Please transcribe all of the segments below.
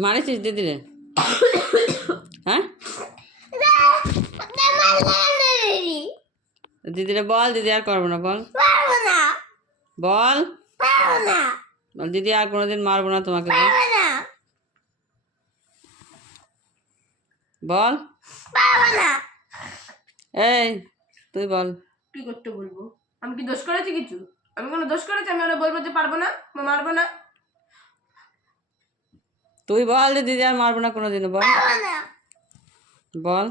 মারিছিস দিদিরে হ্যাঁ? দিদিরে বল, দিদি আর করব না, বল। বল। বল, দিদি আর কোনোদিন মারবো না তোমাকে, বল। এই, তুই বল। কি করতে বলব? আমি কি দোষ করেছি কিছু? আমি কোনো দোষ করেছি? আমি ওরা বলব যে পারব না মারবো না। তুই বল যে দিদি আর মারবো না কোনোদিনও বল। বল।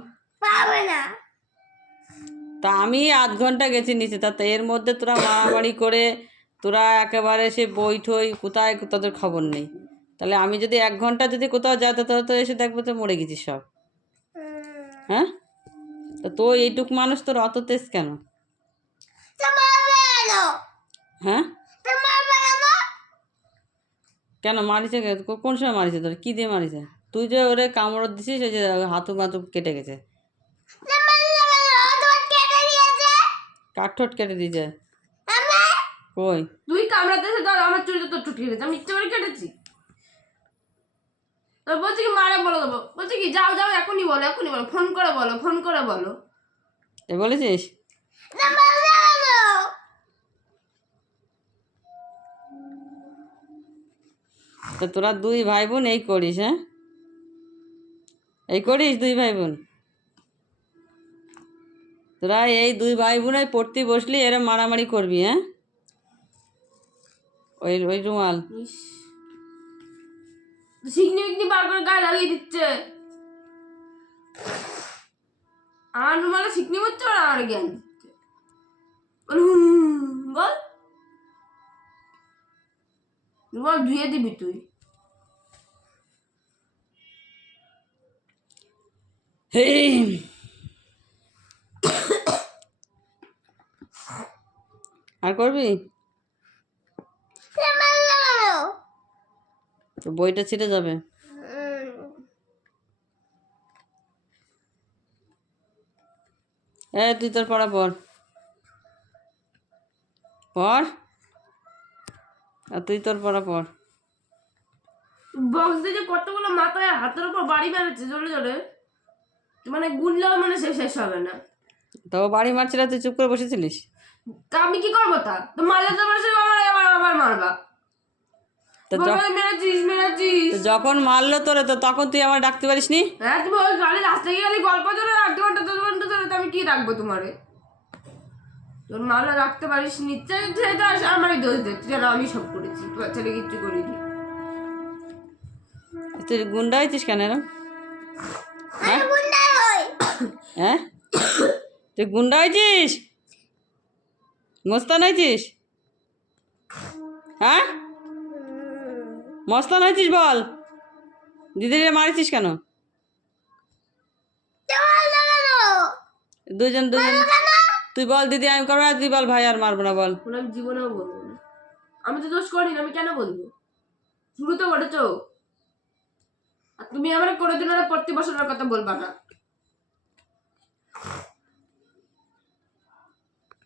তা আমি আধ ঘণ্টা গেছি নিচে তা এর মধ্যে তোরা মারামারি করে তোরা একেবারে সে বই ঠই কোথায় তোদের খবর নেই। তাহলে আমি যদি এক ঘণ্টা যদি কোথাও যাই তো তোরা তো এসে দেখব তো মরে গেছিস সব। হ্যাঁ? তা তো এইটুক মানুষ তোর অত তেজ কেন? হ্যাঁ? কেন মারিছে? কোন সময় মারিছে তোর? কী দিয়ে মারিছে? তুই যে ওরে কামড় দিছিস ওই যে হাতু মাতু কেটে গেছে। কাঠ ঠোঁট কেটে দিয়েছে। কই? তুই কামড়াতে এসে ধর আমার চুরিতে তোর টুটি গেছে আমি ইচ্ছে করে কেটেছি। তো বলছি কি মারা বলে দেবো। বলছি কি যাও যাও এখনই বলো এখনই বলো। ফোন করে বলো ফোন করে বলো। এ বলেছিস? তো তোরা দুই ভাই বোন এই করিস হ্যাঁ? এই করিস দুই ভাই বোন? তোরা এই দুই ভাই বোন পড়তে বসলি এরা মারামারি করবি হ্যাঁ? ওই ওই রুমাল। সিগনি বার করে গায়ে লাগিয়ে দিচ্ছে। আমার রুমালে সিকনি হচ্ছে আর জ্ঞান বল। রুমাল ধুয়ে দিবি তুই। আর করবি? বইটা ছিঁড়ে যাবে। এ, তুই তোর পড়া পড়। পড়। আর তুই তোর পড়া পড়। বক্স দিয়ে কতগুলো মাথায় হাতের উপর বাড়ি বেড়েছে জোরে জোরে মানে গুনলেও মানে সে শেষ হবে না। তো বাড়ি মারছিল তুই চুপ করে বসেছিলিস? তা আমি কি করব তা তো মারলে তো বলছে আমার আবার আবার মারবা। যখন মারলো তোরে তো তখন তুই আমার ডাকতে পারিস নি হ্যাঁ তুমি ওই গাড়ি রাস্তায় গিয়ে খালি গল্প ধরে এক ঘণ্টা দু ঘণ্টা ধরে তো আমি কি রাখব তোমারে? তোর মালা রাখতে পারিস নিচ্ছে নিশ্চয় সেটা আমারই দোষ দিচ্ছে যেন আমি সব করেছি। তোমার ছেলে কিচ্ছু করিনি। তুই গুন্ডা হয়েছিস কেন এরম? হ্যাঁ? হ্যাঁ? তুই গুন্ডা হয়েছিস? মস্তান হয়েছিস? হ্যাঁ? মস্তান হয়েছিস বল। দিদিরে মারিছিস কেন? দুজন দুজন। তুই বল দিদি, আমি করব না, তুই বল ভাই, আর মারবো না, বল। আমি জীবনেও বলব না। আমি তো দোষ করিনি, আমি কেন বলব? শুরু তো বটেছ আর তুমি আমার কোনোদিন প্রতি বছরের কথা বলবা না।